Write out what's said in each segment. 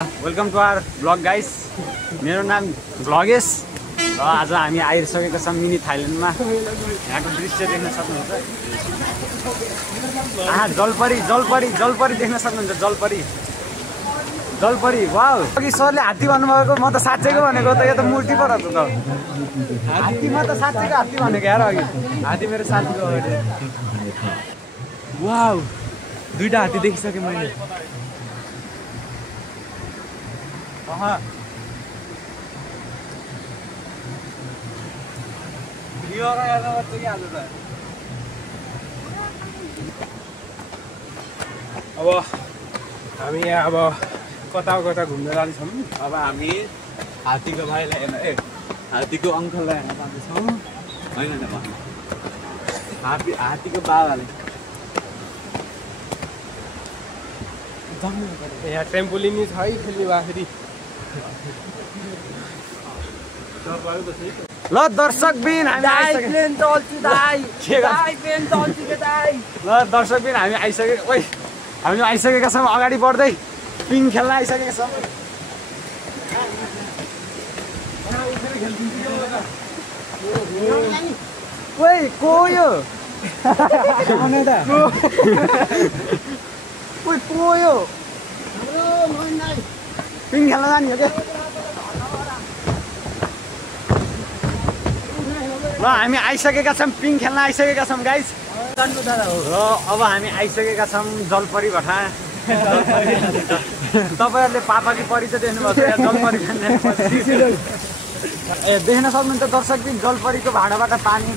Welcome to our blog guys. मेरो नाम ब्लगेश र आज हामी आइसकेका छौँ मिनी थाइल्यान्डमा। यहाँको दृश्य देख्न सक्नुहुन्छ। जलपरी जलपरी जलपरी देख्न सक्नुहुन्छ। जलपरी जलपरी वाउ। अघि सरले हात्ती भन्नुभएको, म त साँच्चैको भनेको त। यो त मूर्ति पो रहेछ त। हात्ती, म त साँच्चैको हात्ती भनेको यार। अघि हात्ती मेरो साथीको अगाडि। वाउ, दुईटा हात्ती देखिसकेँ मैले। अब हामी यहाँ अब कता कता घुम्न जान्छौँ। अब हामी हात्तीको भाइलाई हेर्न, हात्तीको अङ्कललाई हेर्न जाँदैछौँ। होइन हात्तीको बाबाले। यहाँ ट्रेम्पोलिन छ है खेल्ने बाखेरि। ल दर्शकबिन हामी आइसकेका छौँ। अगाडि बढ्दै पिङ खेल्न आइसकेका छौँ। ओइ को यो? ओइ को यो? पिङ खेल्न जाने हो क्या? ल हामी आइसकेका छौँ, पिङ खेल्न आइसकेका छौँ गाइस। र अब हामी आइसकेका छौँ जलपरी भठा। तपाईँहरूले पापाकी परी चाहिँ देख्नुभएको छ। जलपरी देख्न सक्नुहुन्छ दर्शकबिन, जलपरीको भाँडाबाट पानी।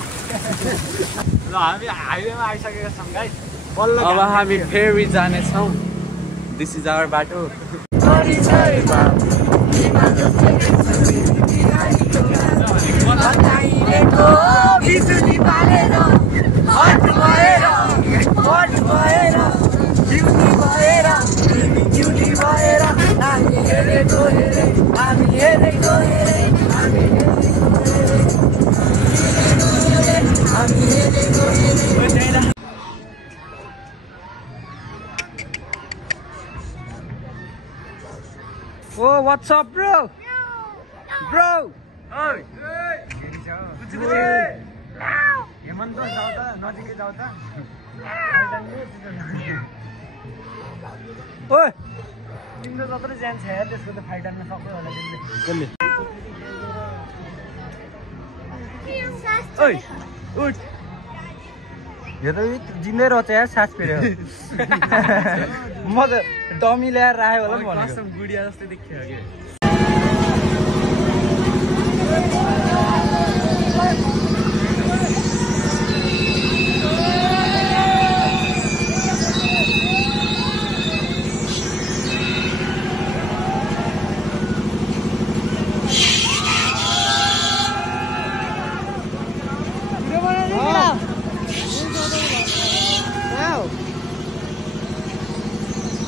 ल हामी हाइवेमा आइसकेका छौँ गाइस। अब हामी फेरि जानेछौँ। दिस इज आवर बाटो। Oh, what's up, bro? Bro. Hey. Hemant जाऊ त, नजिकै जाऊ त। ओइ, तिम्रो जत्रो ज्यान छ यार, त्यसको त फाइटरमा सक्यो होला तिमीले। ओइ, उठ। यो त जिन्दै रहेछ यार, सास फेऱ्यो। म त डमी ल्याएर राखेँ होला नि भनेको। गुडिया जस्तै देखियो कि।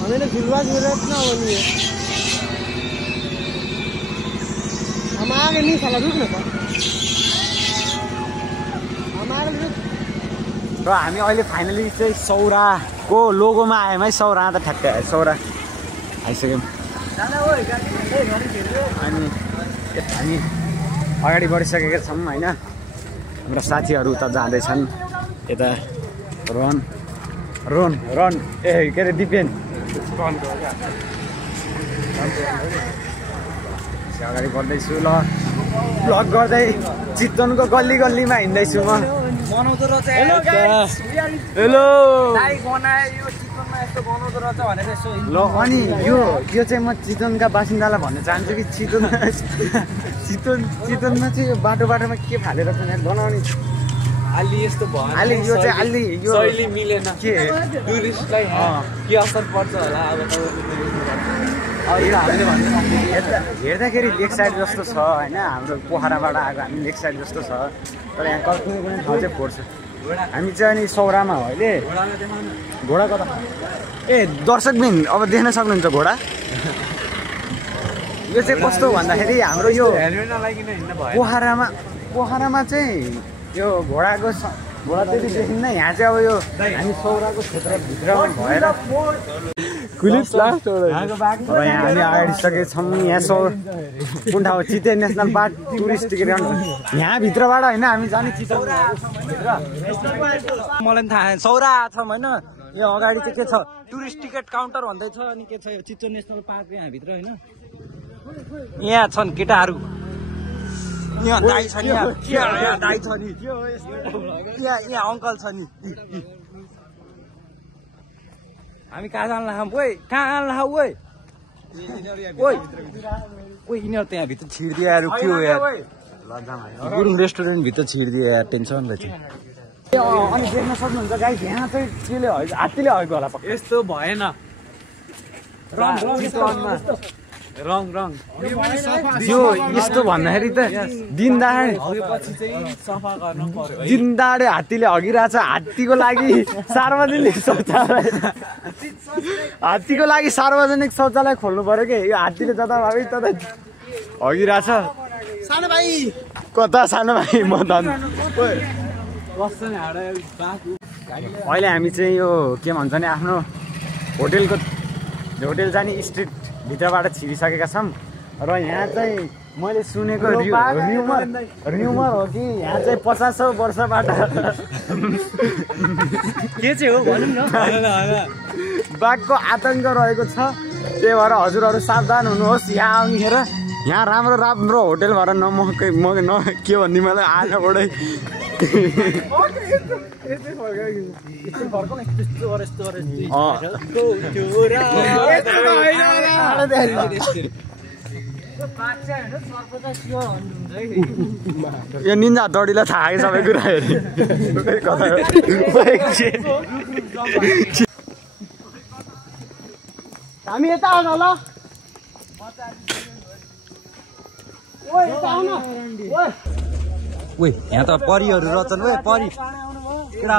हमें गिलवा जरूरत ना होनी है। हम आगे नहीं साला रुक न। हम आगे रुक। र हामी अहिले फाइनली चाहिँ सौराको लोगोमा आयौँ है। सौरा त ठ्याक्कै सौरा आइसक्यौँ। अनि हामी अगाडि बढिसकेका छौँ होइन। हाम्रो साथीहरू उता जाँदैछन्। यता रोहन रोहन रन के अरे दिपेन अगाडि बढ्दैछु। ल ब्लग गर्दै चितवनको गल्ली गल्लीमा हिँड्दैछु म। हेलो। ल अनि यो चाहिँ म चितवनका बासिन्दालाई भन्न चाहन्छु कि चितवनमा चाहिँ यो बाटोमा के फालेर बनाउने अलि यस्तो भयो। अलि यो चाहिँ अलि यो शैली मिलेन के टुरिस्टलाई के असर पर्छ होला। अब हामीले हेर्दाखेरि लेक साइड जस्तो छ होइन। हाम्रो पोखराबाट आएको हामी लेक साइड जस्तो छ, तर यहाँ कुनै कुनै ठाउँ चाहिँ फोर्छ। हामी चाहिँ अनि सौरामा हो अहिले। घोडा कता? ए दर्शकबिन अब देख्न सक्नुहुन्छ घोडा। यो चाहिँ कस्तो भन्दाखेरि हाम्रो यो पोखरामा चाहिँ यो घोडा त्यति देखिन्न। यहाँ चाहिँ अब यो हामी सौराको क्षेत्रभित्रमा भएर अब यहाँ हामी आइसकेका छौँ। यहाँ कुन ठाउँ चिते national park tourist ticket counter यहाँ भित्रबाट होइन हामी जाने चितौरा मलाई थाहा सौरा छ होइन यो अगाडि चाहिँ के छ टुरिस्ट टिकट काउन्टर भन्दै छ अनि के छ यो चितवन नेसनल पार्क यहाँ भित्र होइन यहाँ छन् केटाहरू यहाँ दाइ छ नि यहाँ दाइ छ नि यहाँ अङ्कल छ नि हामी कहाँ जान लाग्छौँ ओइ कहाँ जान लाग्छौँ ओइ ओइ ओइ यिनीहरू त्यहाँ भित्र छिर्दियो यार के हो यार गुरुङ रेस्टुरेन्टभित्र छिर्दियो यार टेन्सन रहेछ अनि देख्न सक्नुहुन्छ गाइस यहाँ चाहिँ केले हात्तीले हगेको होला यस्तो भएन रङ रङ यो यस्तो भन्दाखेरि त दिनदाडे हात्तीले हगिरहेछ हात्तीको लागि सार्वजनिक शौचालय शौचालय खोल्नु पर्यो कि यो हात्तीले जताभावी तता हगिरहेछ सानो भाइ कता सानो भाइ म धन अहिले हामी चाहिँ यो के भन्छ नि आफ्नो होटेल जाने स्ट्रिट भित्रबाट छिरिसकेका छौँ र यहाँ चाहिँ मैले सुनेको र्युमर हो कि यहाँ चाहिँ 50औं वर्षबाट के चाहिँ हो भनौँ न बाघको आतंक रहेको छ त्यही भएर हजुरहरू सावधान हुनुहोस् यहाँ आउनेखेर यहाँ राम्रो राम्रो होटेल भएर न के भन्ने मलाई आजबाटै यो निन्जा दौडीलाई थाहा है सबै कुरा हामी यता आउन ल ओइ यता आउन ओइ यहाँ त परिहरू रचन ओइ परि केटा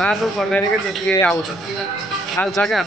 मार्नु पर्दैन क्या त्यतिकै आउँछ हाल्छ क्या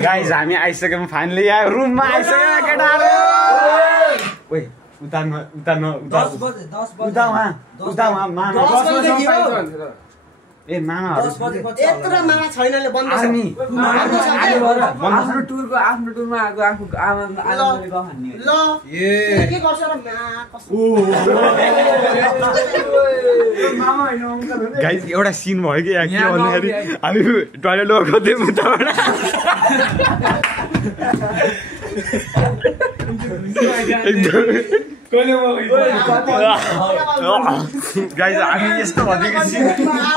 गाइज हामी आइसक्यौँ फाइनली यहाँ रुममा आइसक्यौँ केटाहरू ओइ उता उहाँ मामा ए मामाहरू यत्रो मामा छैनले बन्द आर्मी आफ्नो टुरमा आएको आमाले गहान्ने ल के गर्छ र गाइज एउटा सिन भयो कि यहाँ के भन्दाखेरि हामी टोइलेट गएको थियौँ उताबाट गाइज हामी यस्तो भनेको सिन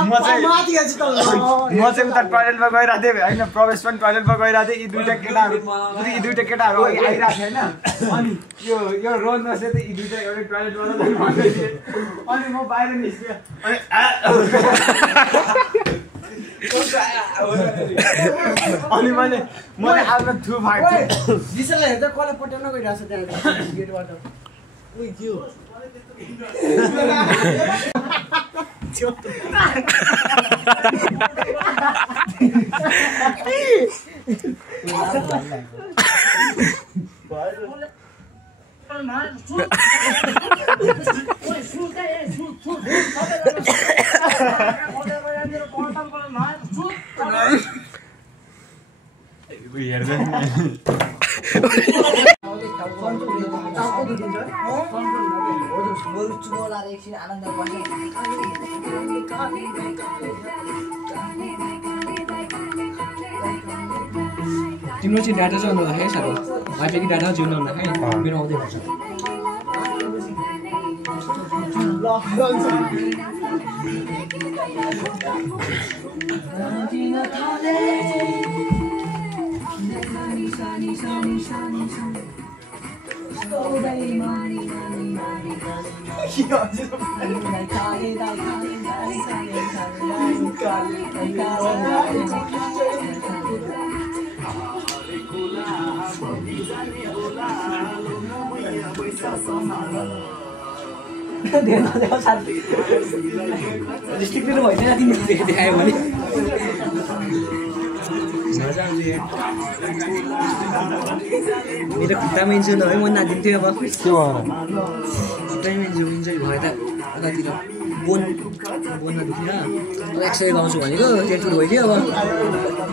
म चाहिँ उता टोइलेटमा गइरहेको थिएँ होइन प्रवेश पनि टोइलेटमा गइरहेको थिएँ यी दुइटा केटाहरू आइरहेको थियो होइन अनि यो रोड नसे त यी दुइटा एउटै टोइलेटबाट भन्दै थिएँ अनि म बाहिर निस्केँ अनि मैले आफ्नो थु फाएको दिसले हेर्दा कसले पट्याउन गइरहेछ त्यहाँ गेटबाट उही थियो तिम्रो चाहिँ डाटा चाहिँ आउनु राखेँ साह्रो वाइफाई डाटा जिउनु राखेँ मेरो आउँदै हुन्छ डिस्ट्रिक्टले भइदिएन तिमीले देखायो भने मेरो खुट्टामा इन्जुर नभए म नाचिन्थ्यो अब के खुट्टामा इन्जुर भयो त यतातिर बोनमा दुखेर अब एक्सरे गाउँछु भनेको टेटुर भइदियो अब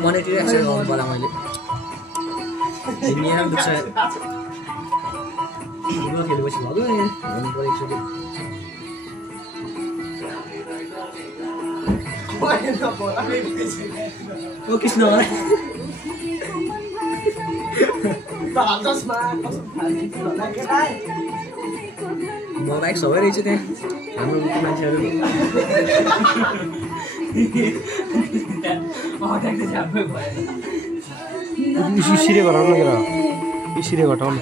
मनैतिर एक्सरे गाउनु पर्ला मैले हिँडेर दुख्छ खेलेपछि भयो हेर्नु पऱ्यो एकचोटि ओ कृष्ण मलाई सबै रहेछ त्यहाँ हाम्रो मान्छेहरू सिरे घटाउनु के सिरे घटाउनु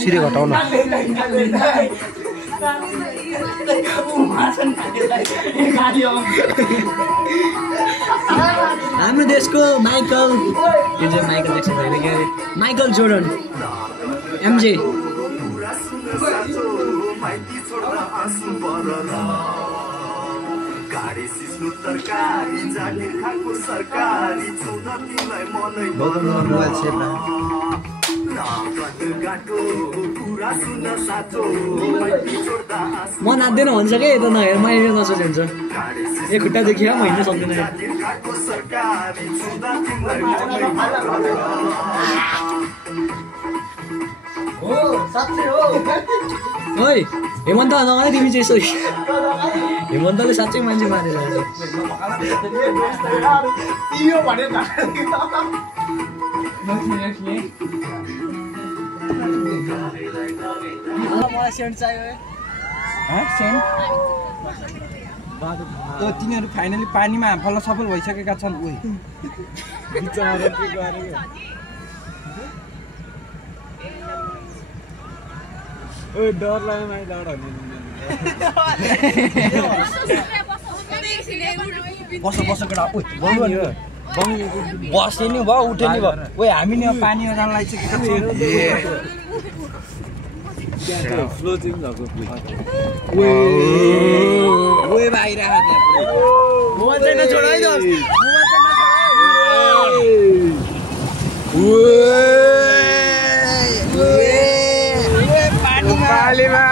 सिरे घटाउनु हाम्रो देशको माइकल यो चाहिँ माइकल ज्याक्सन होइन के अरे माइकल जोर्डन एमजे म नाच्दैन भन्छ कि यता नहेर मैले नसोचे हुन्छ एक खुट्टा देखियो म हिँड्न सक्दिनँ ओइ हेमन्त नभए तिमी चाहिँ यसो हेमन्तले साँच्चै मान्छे मारेर मलाई सेन्ट चाहियो सेन्ट तिनीहरू फाइनली पानीमा फल्न सफल भइसकेका छन् उही डर लाग्यो माइ डर बस केटा बस्यो नि भयो उठ्यो नि भयो ओइ हामी नि पानीमा जान लागिसकेको फ्लोटिङ भएको ओइ बाहिर मोबाइल चाहिँ नछोड है दोस्त पानीमा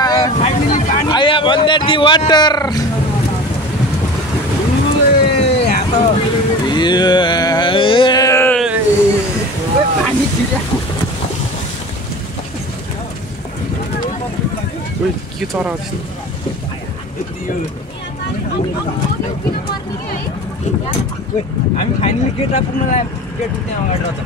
I have under the water पानी के चरा हामी फाइनली गेट पुग्न लाग्यो गेट त्यहाँ अगाडि रहेछ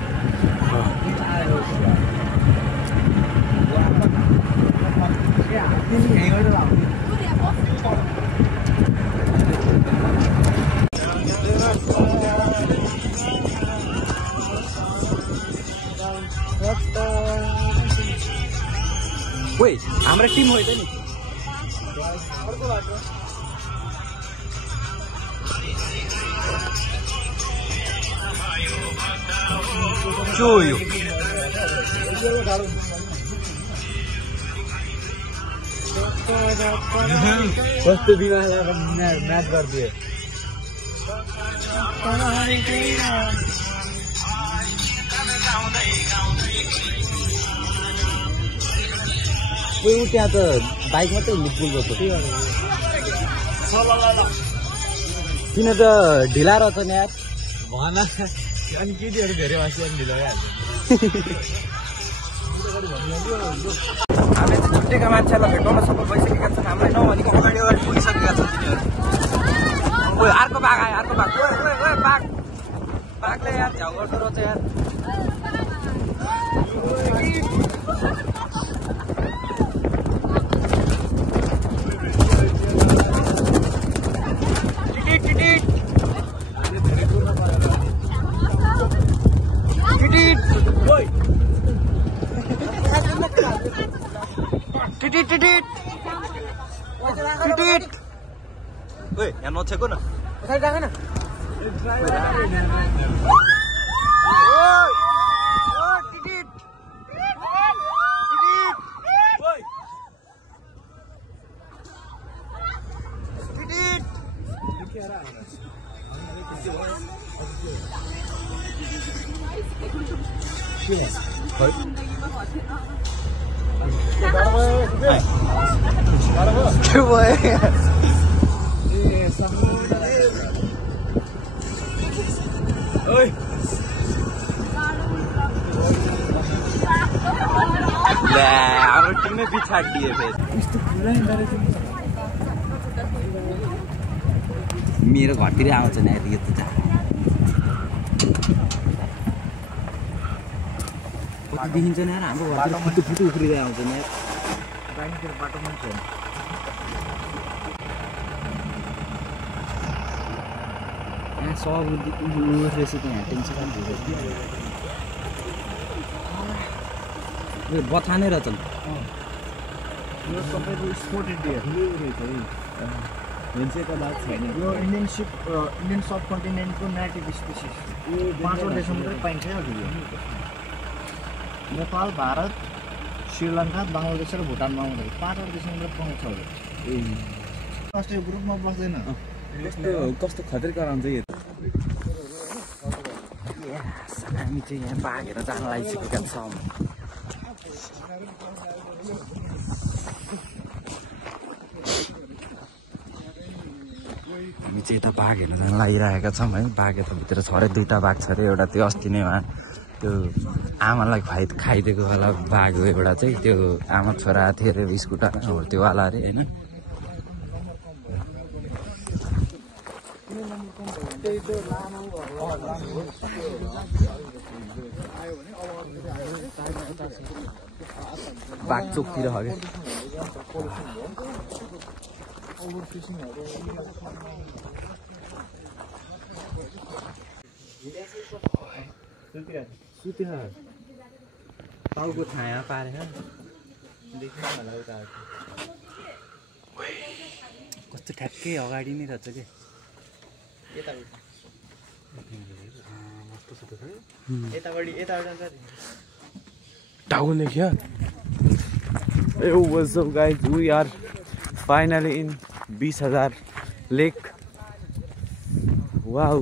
ओइ हाम्रो टिम हो नि चोयो कस्तो बिमार म्याच गरिदियो त्यहाँ त बाइक मात्रै लिपुल गर्छ किन त ढिला रहेछ नि यार भन अनि केटीहरू धेरै वासी अनि ढिलो भइहाल्छ हामीले चाहिँ छुट्टेका मान्छेलाई भेटाउन सफल भइसकेका छन् हामीलाई नभनेको अगाडि पुगिसकेका छन् तिनीहरू अर्को बाघ आयो अर्को बाघ बाघले यार झ्याउ गर्दो रहेछ यार यहाँ नछेको न हाम्रो टिमै पिछाडिए मेरो घरतिर आउँछ नि यो त कति देखिन्छ नि हाम्रो घरतिर फुटु उफ्रिँदै आउँछ नि बाटोमा सब रहेछ त्यहाँ टेन्सन बथानै रहेछ यो सबैको स्पोर्टेड डियर रहेछ है भन्छेको बात छैन यो इन्डियन सब कन्टिनेन्टको नेटिभ स्पिसिस यो 5 देशमा मात्रै पाइन्छ यो नेपाल भारत श्रीलङ्का बङ्गलादेश र भुटानमा आउँदै 5 देशमा मात्रै पाउँछ यो ग्रुपमा बस्दैन कस्तो खतरा गराउँछ यो हामी चाहिँ यहाँ बाघेर जान लागिसकेका छौँ हामी चाहिँ यता बाघ हेर्न जान लागिरहेका छौँ है बाघ यता भित्र छ अरे 2टा बाघ छ अरे एउटा त्यो अस्ति नै उहाँ त्यो आमालाई खाइदिएको वाला बाघ हो एउटा चाहिँ त्यो आमा छोरा थियो अरे स्कुटर हो त्यो वाला अरे होइन बाघ चोकतिर हो क्या सुतिर टाउको छाया पारेर कस्तो ठ्याक्कै अगाडि नै रहेछ के टाउन देखियो Hey, what's up guys? We are finally in 20,000 lake. Wow.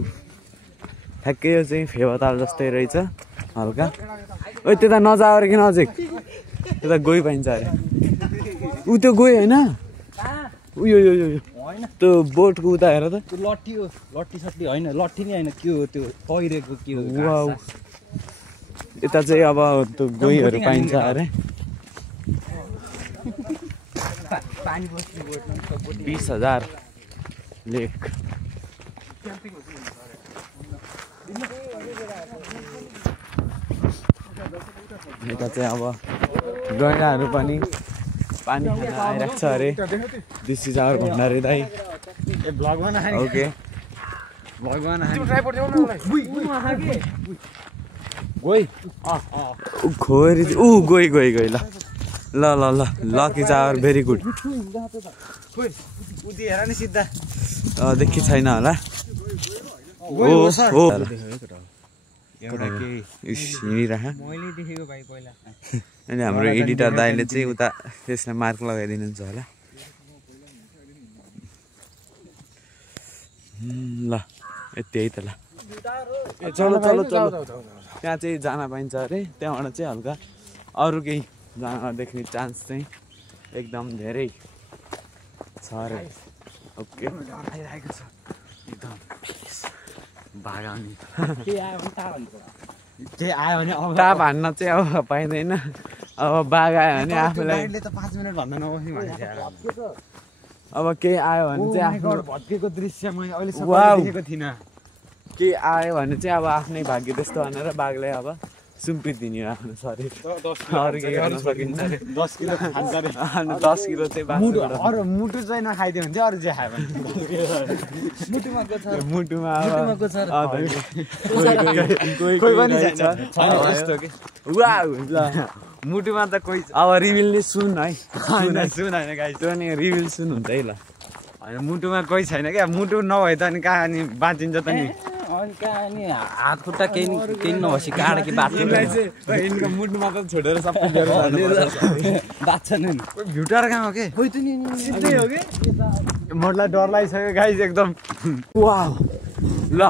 ठ्याक्कै यो चाहिँ फेवाताल जस्तै रहेछ हल्का ओ त्यता नजाऊ रे कि नजिक त्यता गइ पाइन्छ अरे उ त्यो गयो हैन उ यो होइन त्यो बोटको उता हेर त त्यो लट्ठी हो लट्ठी सट्ठी होइन लट्ठी नै होइन के हो त्यो तैरेको के हो वाउ यता चाहिँ अब त्यो गोइहरू पाइन्छ अरे पानी बस्ने बोट 20,000 लेक यता चाहिँ अब गैँडाहरू पनि पानी खान आइरहेको छ अरे दिस इज आवर भण्डारी दाइ ब्लग बना ओके ब्लग बना गइ खोरी ऊ गइ ल ल ल ल लकी चावर भेरी गुड उति हेर नि सिधा देखि छैन होला हिँडिरह मैले देखेको भाइ पहिला अनि हाम्रो एडिटर दाइले चाहिँ उता त्यसलाई मार्क लगाइदिनुहुन्छ होला ल यति है त ल चलो चलो चलो त्यहाँ चाहिँ जान पाइन्छ अरे त्यहाँबाट चाहिँ हल्का अरू केही जान देख्ने चान्स चाहिँ एकदम धेरै छ अरे ओके आइरहेको छ एकदम भागाउने के आयो भने तार हुन्छ के आयो भने अब ताप हान्न चाहिँ अब पाइँदैन अब बाघ आयो भने आफूलाई गाइडले त 5 मिनेट भन्दा नबस्ने भनेको अब केही आयो भने चाहिँ आफ्नो भत्केको दृश्य मैले अहिलेसम्म वाउ। देखेको थिइनँ केही आयो भने चाहिँ अब आफ्नै भाग्य त्यस्तो भनेर बाघलाई अब सुम्पिदिने हो आफ्नो शरीर अरू केही गर्न सकिन्छ अरे 10 किलो खान्छ रे अनि 10 किलो चाहिँ मुटु बाँच्छ अरू मुटु चाहिँ नखाइदियो भने चाहिँ अरू चाहिँ खायो भने मुटुमा को छ मुटुमा मुटुमा को छ र? कोही पनि छैन यस्तो के वाउ ल मुटुमा त कोही अब रिभिल नै सुन है सुन होइन गाइस त्यो नि रिभिल सुन हुन्छ है ल होइन मुटुमा कोही छैन क्या मुटु नभए त अनि कहाँ अनि बाँचिन्छ त नि अनि कहाँ नि हात खुट्टा केही नभएपछि काँडा कि बाँच्नु यिनको मुटुमा त छोडेर सबै लिएर जानुपर्छ बाँच्छन् नि भ्युटार कहाँ हो के सिधै हो कि मलाई डर लागिसक्यो गाइस एकदम वाउ ल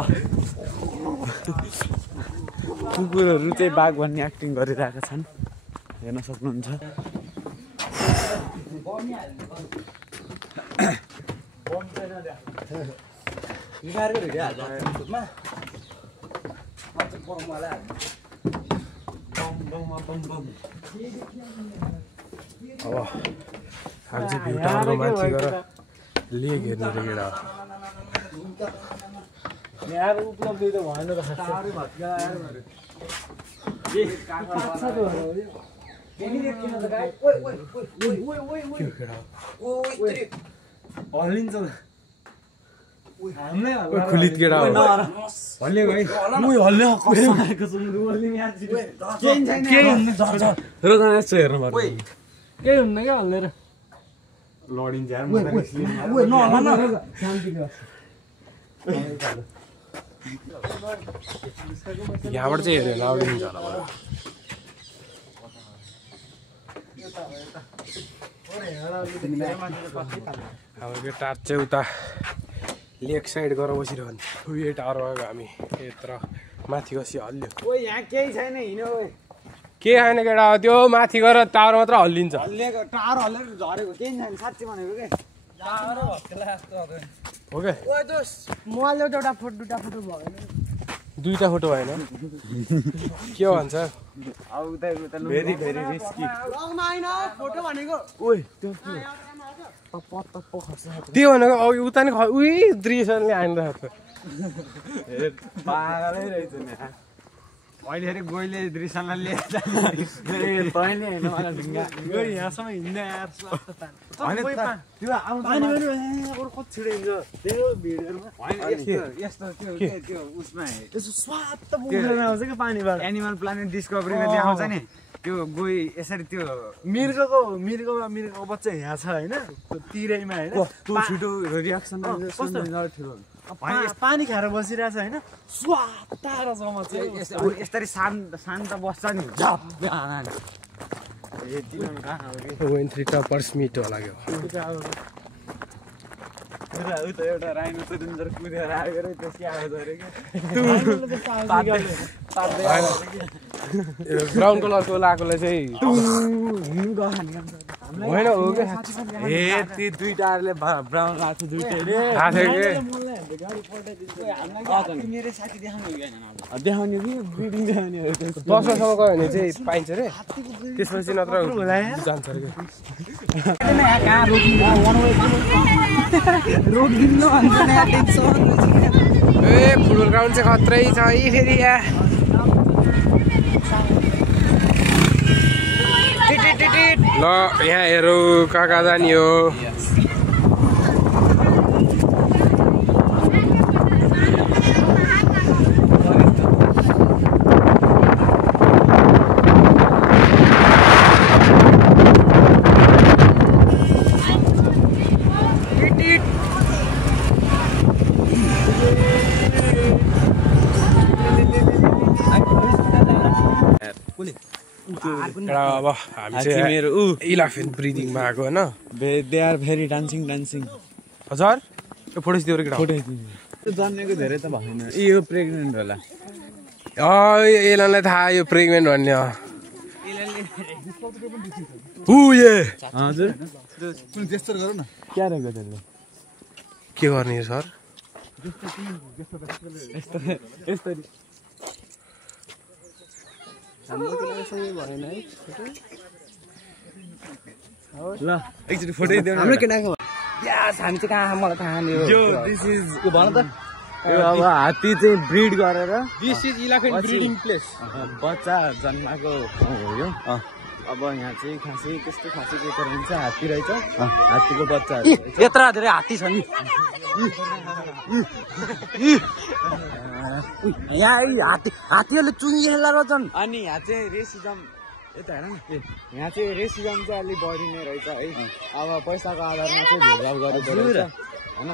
कुकुरहरू चाहिँ बाघ भन्ने एक्टिङ गरिरहेका छन् हेर्न सक्नुहुन्छ अब हामी चाहिँ भ्युटानको माथि गएर लेक हेर्ने रे केटा यहाँ उपलब्धि त भएन त खुलित केटा हो हल्लिएको है र जान यस्तो हेर्नु पर्छ केही हुन्न क्या हल्लेर लडिन्छ यार यहाँबाट चाहिँ हेऱ्यो होला आउनु होला मलाई हाम्रो यो टाट चाहिँ उता लेक साइड गएर बसिरहन्छ उयो टावरमा गयो हामी यत्र माथि गसी हल्ल्यो ओइ यहाँ केही छैन हिँड्यो ओइ के खाने केटा हो त्यो माथि गएर टावर मात्र हल्लिन्छ हल्लिएको टाढो हल्लेर झरेको केही छैन साँच्चै भनेको के हो क्या मोबाइल एउटा फोटो दुईटा फोटो भयो दुईटा फोटो भएन के भन्छ अब उता भेरी भेरी रिस्की ब्लगमा आइन फोटो भनेको त्यो भनेको अघि उता नि उही दृश्यले आइरहेको पागलै रहेछ नि अहिले फेरि गोइले दृश्यलाई लिएर तैँले होइन मलाई ढुङ्गा गयो यहाँसम्म हिँड्ने यार त्यो आउँछ कति छिटो हिँड्छ त्यो भिडहरूमा यस्तो त्यो उसमा त्यसो स्वाद त मुखमा आउँछ क्या पानीबाट एनिमल प्लानेट डिस्कभरीमा त्यहाँ आउँछ नि त्यो गई यसरी त्यो मिर्गको बच्चा यहाँ छ होइन तिरैमा होइन त्यो छिटो रियाक्सन पानी खाएर बसिरहेछ होइन स्वाताएर जम्मा चाहिँ यसरी शान्त बस्छ नि वेन्ट्री टपर्स मिटो लाग्यो एउटा राइनो सुरेन्द्र कुदेर आएर त्यसकै आवाज अरे ब्राउन कलरको लगाएकोलाई चाहिँ होइन हो क्या ए ती दुईटाले ब्राउन लाएको दुईटैले मेरो साथी देखाउनु देखाउने कि ब्रिडिङ देखाउने हो 10 वर्षसम्म गयो भने चाहिँ पाइन्छ रे त्यसपछि नत्र जान्छ अरे ए फुटबल ग्राउन्ड चाहिँ खत्रै छ यी फेरि यहाँ ल यहाँ हेरौ कहाँ जाने हो अब हामी चाहिँ इलेफेन्ट ब्रिदिङमा आएको होइन दे आर भेरी डान्सिङ हजुर यो फोटो खिच्दियो केटा त्यो जन्मेको धेरै त भएन यो प्रेग्नेन्ट होला एलनलाई थाहा यो प्रेग्नेन्ट भन्ने हजुर त्यस्तो गरौ न क्या रहेको त्यसले के गर्ने सर यस्तरी ल एकचोटि फोटो देऊ न हाम्रो केटाको यास हामी चाहिँ कहाँ मलाई थाहा नि यो दिस इज यो भन त यो अब हात्ती चाहिँ ब्रिड गरेर this is elephant breeding place बच्चा जन्माको ठाउँ हो यो अब यहाँ चाहिँ खासै त्यस्तो खासै के हुन्छ हात्ती रहेछ हात्तीको बच्चा यत्र धेरै हात्ती छ नि यहाँ हात्तीहरूले चुङ्गिएला रहेछन् अनि यहाँ चाहिँ रेसिजम यता हेर न यहाँ चाहिँ रेसिजम चाहिँ अलिक बढी नै रहेछ है अब पैसाको आधारमा चाहिँ भेदभाव गरेको रहेछ होइन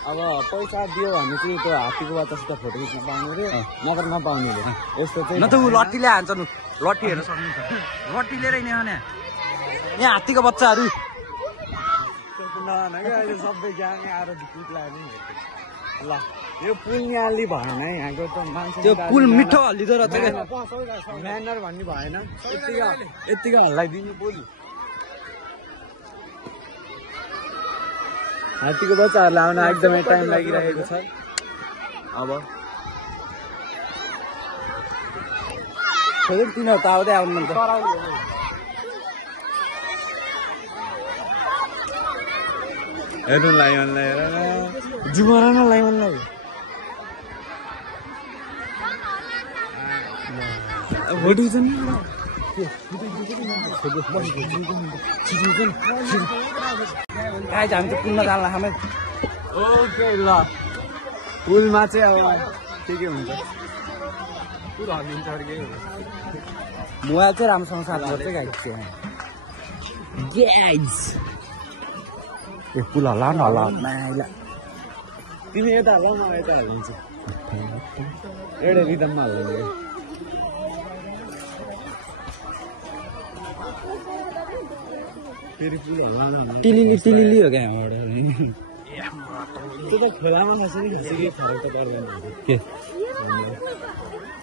अब पैसा दियो भने चाहिँ त्यो हात्तीको बच्चासित फोटो खिच्न पाउने रे नगर नपाउने रे यस्तो चाहिँ न त ऊ लट्टीले हान्छ नि लट्टी हेर्न सक्नु लट्टी लिएर हिँड्यो भने यहाँ हात्तीको बच्चाहरू अहिले सबै ग्याङ आएर ढुकुट लाग्यो ल यो पुल नि अलि भएन है यहाँको त मान्छे त्यो पुल मिठो हल्लिँदो रहेछ क्या म्यानर भन्ने भएन यत्तिकै हल्लाइदिनु पुल हात्तीको बच्चाहरूलाई आउन एकदमै टाइम लागिरहेको छ अब तिनीहरू त आउँदै आउनु त हेर्नु लाइमनलाई हेर जुमरा न लाइमनलाई फोटो छ नि आज हामी त पुलमा जान लाग्छ ओके ल पुलमा चाहिँ अब के हुन्छ मोबाइल चाहिँ राम्रोसँग साथ गर्छ गाइस ए पुल हल्ला न हल्ला माइला तिमी यता हल्ला म यता हालिदिन्छु एउटा रिदममा हाल्नु फेरि पुल हल्ला न टिलिली हो क्या यहाँबाट त्यो त खोलामा खस्यो नि खस्यो कि फरक त पर्दैन के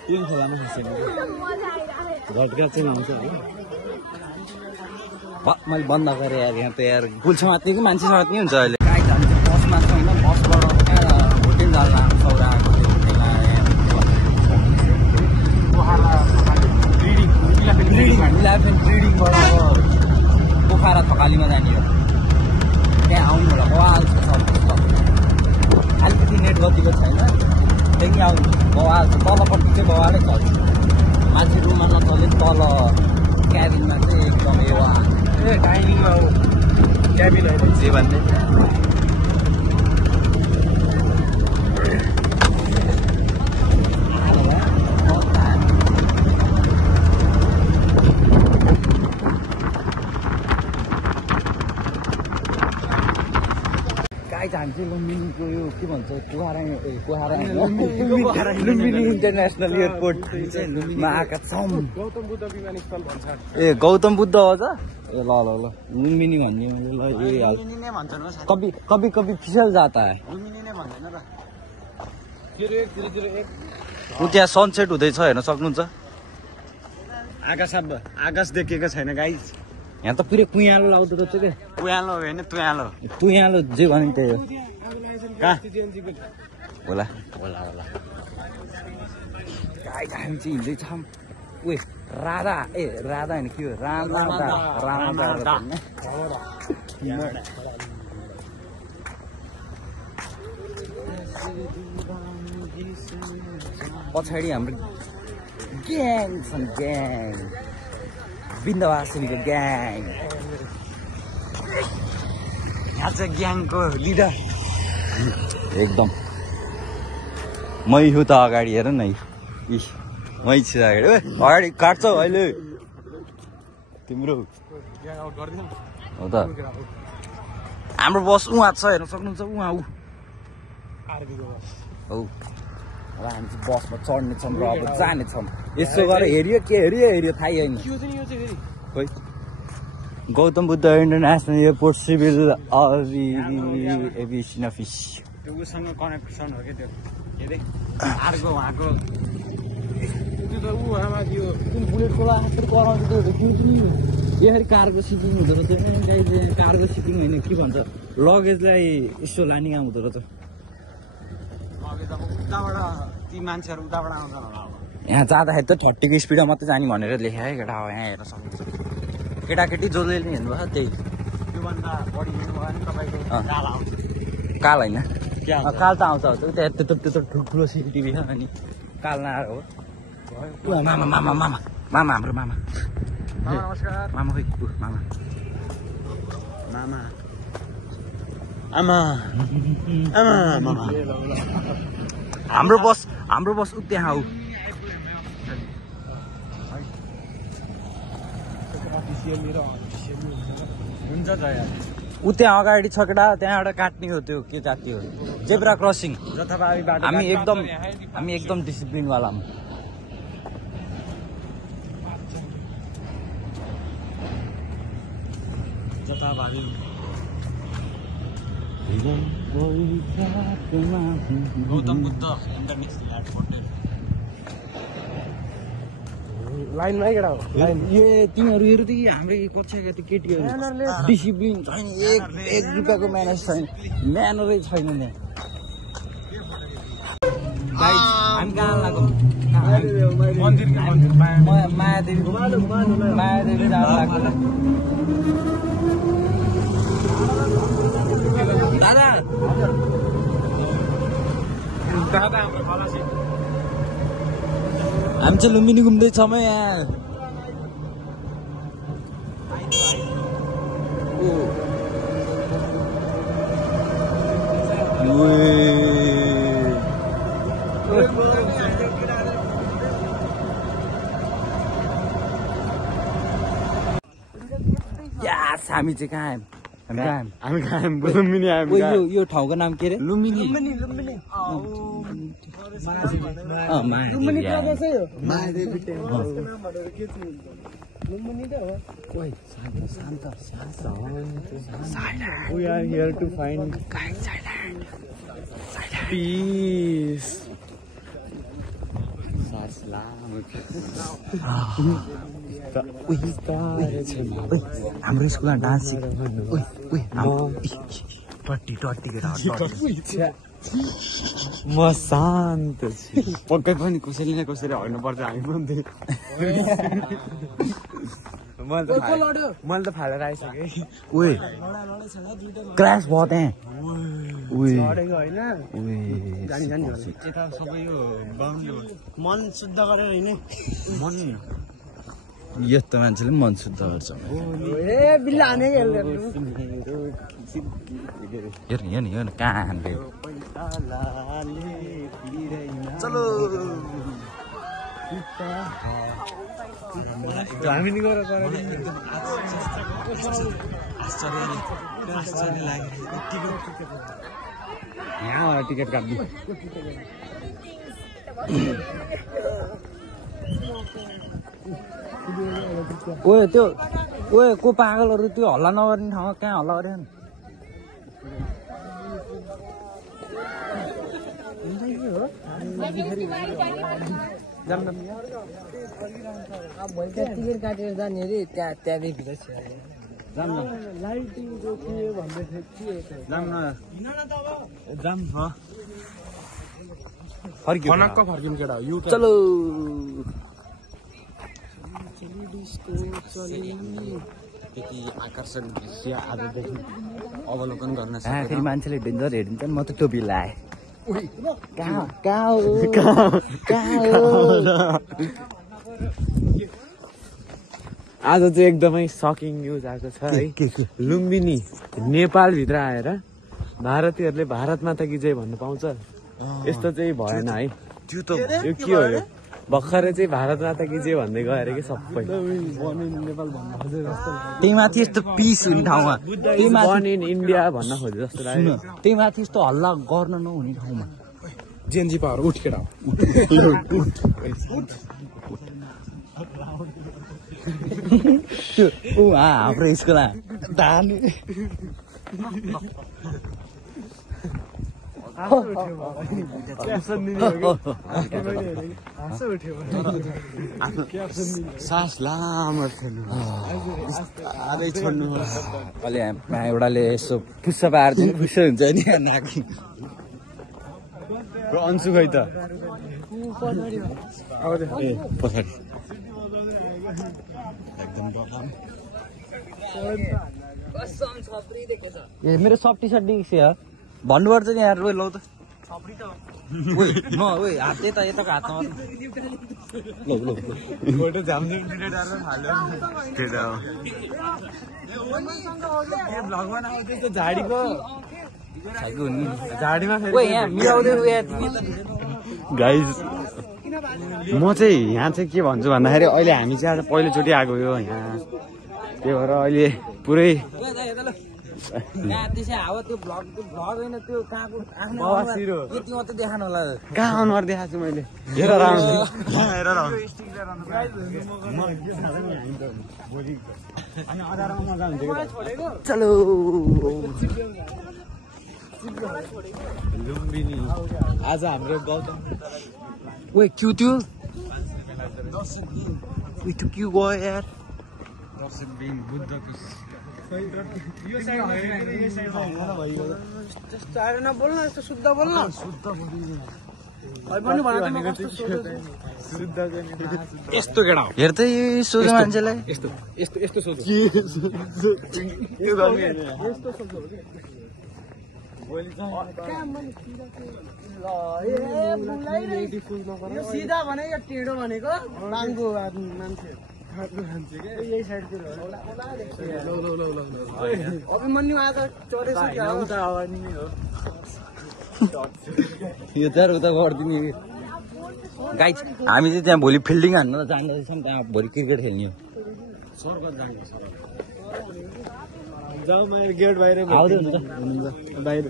त्यो खोलामा खस्यो घटघाट चाहिँ हुन्छ मैले बन्द गरेँ यार यहाँ त यार पुल समात्नेको मान्छे समात्ने हुन्छ अहिले बसमा छ होइन बसबाट होटेल जाल सौरा इलेभेन ब्रिडिङबाट अब पोखरा थकालीमा जाने हो त्यहाँ आउनु होला बवाल छ सब अलिकति नेट गतिको छैन त्यहाँदेखि आउनु बवाल छ तलपट्टि चाहिँ बवालै छ मान्छे रुममा नचले तल क्याबिनमा चाहिँ एकदम डाइनिङमा हो क्याबिन होइन जे भन्दै गाइज हामी चाहिँ लुम्बिनीको यो के भन्छ लुम्बिनी इन्टरनेसनल एयरपोर्टमा आएका छौँ। गौतम बुद्ध विमानस्थल भन्छ। ए गौतम बुद्ध हो त ए ल ल ल लुम्बिनी भन्ने मैले ल ए हाल कभी कभी कभी फिसल जाता है लुम्बिनी नै भन्दैन र 01001 ऊ त्यहाँ सनसेट हुँदैछ हेर्न सक्नुहुन्छ। आकाश देखेको छैन गाइज। यहाँ त पुरै कुइयालो लाउँदो रहेछ के पुयालो होइन तुयालो कुइयालो जे भने त्यही हो कहाँ होला होला होला गाइज हामी चाहिँ हिँड्दैछौँ उयो राधा ए राधा होइन के हो राधा पछाडि हाम्रो ग्याङ छन् ग्याङ बिन्दवासिनीको ग्याङ यहाँ चाहिँ ग्याङको लिडर एकदम मै हो त अगाडि हेर न इ मै छु अगाडि अगाडि काट्छौ अहिले तिम्रो हो त हाम्रो बस उहाँ छ हेर्न सक्नुहुन्छ उहाँ ऊ हौ अब हामी चाहिँ बसमा चढ्नेछौँ र अब जानेछौँ यसो गरेर हेऱ्यो के हेऱ्यो थाहै होइन खोइ Gautam Buddha international airport civil aviation office त्यो उसँग कनेक्सन हो क्या त्यो के अरे अर्को उहाँको त्यो त ऊ आमा त्यो कुन बुलेटको लागि कराउँछ त्यो यसरी कारको सिपिङ हुँदो रहेछ कारको सिपिङ होइन के भन्छ लगेजलाई यसो लाने काम हुँदो रहेछ। उताबाट ती मान्छेहरू उताबाट आउँछन् होला अब यहाँ जाँदाखेरि त 30 को स्पिडमा मात्रै जाने भनेर लेखेँ है केटा हो यहाँ हेर्न सक्नुहुन्छ केटाकेटी जसले पनि हेर्नुभयो त्यही त्योभन्दा बढी हेर्नुभयो भने तपाईँको काल आउँछ काल होइन काल त आउँछ त्यहाँ त्यत्रो ठुल्ठुलो सिसिटिभी छ अनि काल नआएर हो मामा मामा मामा मामा हाम्रो मामा नमस्कार मामा खोइ मामा मामा आमा आमा मामा हाम्रो बस उ त्यहाँ हो हुन्छ त यार उ त्यहाँ अगाडि छ केटा त्यहाँबाट काट्ने हो त्यो के जाति हो जेब्रा क्रसिङ जथाभावी बाटो हामी एकदम डिसिप्लिनवाला हौँ। जथाभावी गौतम बुद्ध इन्टरनेसनल एयरपोर्ट लाइनमै केटा हो ए तिमीहरू हेर्दै हाम्रै कक्षाका त्यो केटीहरू डिसिप्लिन छैन एक रुपियाँको म्यानेज छैन म्यानरै छैन नि हामी कहाँ लाग्यो मायादेवी जानु लाग्यो दादा हाम्रो खलासी हामी चाहिँ लुम्बिनी घुम्दैछौँ है यहाँ हामी चाहिँ कहाँ हामी कहाँ लुम्बिनी हामी यो ठाउँको नाम के अरे Lumbini We are here to find peace. हाम्रो स्कुलमा डान्स म शान्त छु पक्कै पनि कसैले न कसैले हर्नुपर्छ हामी पनि मैले त फालेर आइसकेँ उयो क्रास भयो त्यहाँ यता सबै यो मन शुद्ध गरेर हिँड्ने मन यस्तो मान्छेले मन शुद्ध गर्छ हेर्नु कहाँ हान्थ्यो चलो हामी नि गएर आश्चर्य लाग्यो यहाँ टिकट काट्नु ओए त्यो ओए को पागलहरू त्यो हल्ला नगर्ने ठाउँमा कहाँ हल्ला गरे टिकट काटेर जाने अरे त्यहाँदेखि भित्र जाम न फर्कियो फनक्क फर्किनु केटा यु चलो त्यति आकर्षक दृश्य आजदेखि अवलोकन गर्न फेरि मान्छेले डेन्जर हेरिन्छ म त टोपी लाएँ आज चाहिँ एकदमै सकिङ न्युज आएको छ है लुम्बिनी नेपालभित्र आएर भारतीयहरूले भारतमा त कि जय भन्नु पाउँछ यस्तो चाहिँ भएन है त्यो त यो के हो यो भर्खरै चाहिँ भारत माता कि जय भन्दै गएर कि सबै त्यही माथि यस्तो पिस हुने ठाउँमा बर्न इन इन्डिया भन्न खोजे जस्तो लाग्यो त्यही माथि यस्तो हल्ला गर्न नहुने ठाउँमा जेएनजी पावर उठ केटा हाम्रो स्कुल सास लामो छोड्नु अहिले एउटाले यसो फुस्स पाएर चाहिँ खुसी हुन्छ नि नाकी अन्सु खै त पछाडि ए मेरो सब टी सर्ट देखिस भन्नुपर्छ नि यार लौ त हात यता यताको हातमा फोटो झाडीको झाडीमा गाइज म चाहिँ यहाँ चाहिँ के भन्छु भन्दाखेरि अहिले हामी चाहिँ आज पहिलोचोटि आएको हो यहाँ त्यही भएर अहिले पुरै कहाँ अनुहार देखाएको छु मैले हेर चलो लुम्बिनी आज हाम्रो गौतम ओए क्यू त्यो क्यू गयो यार यस्तो केटा हो हेर त सोझो मान्छेलाई यस्तो यस्तो यस्तो सोच सिधा भने यो टेढो भनेको बाङ्गो मान्छे यही साइडतिर अभिमन्यु आज चढेछ यो त उता गरिदिने गाइज हामी चाहिँ त्यहाँ भोलि फिल्डिङ हान्न जाँदैछौँ त्यहाँ भोलि क्रिकेट खेल्ने हो गेट बाहिर आउँदै हुन्छ बाहिर